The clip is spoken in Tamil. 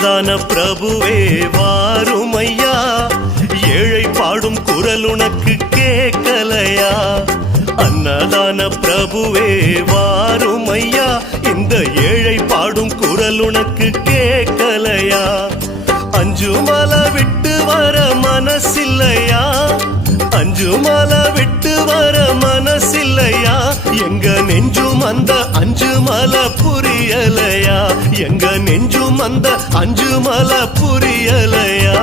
அன்னதான பிரபுவே வாருமையா, ஏழை பாடும் குரல் உனக்கு கேட்கலையா? அன்னதான பிரபுவே வாருமையா, இந்த ஏழை பாடும் குரல் உனக்கு கேட்கலையா? அஞ்சுமலை விட்டு வர மனசில்லையா? அஞ்சுமலை விட்டு வர மனசில்லையா? எங்க நெஞ்சும் அந்த அஞ்சுமலை புரியலையா? எங்க நெஞ்சும் அந்த அஞ்சுமலை புரியலையா?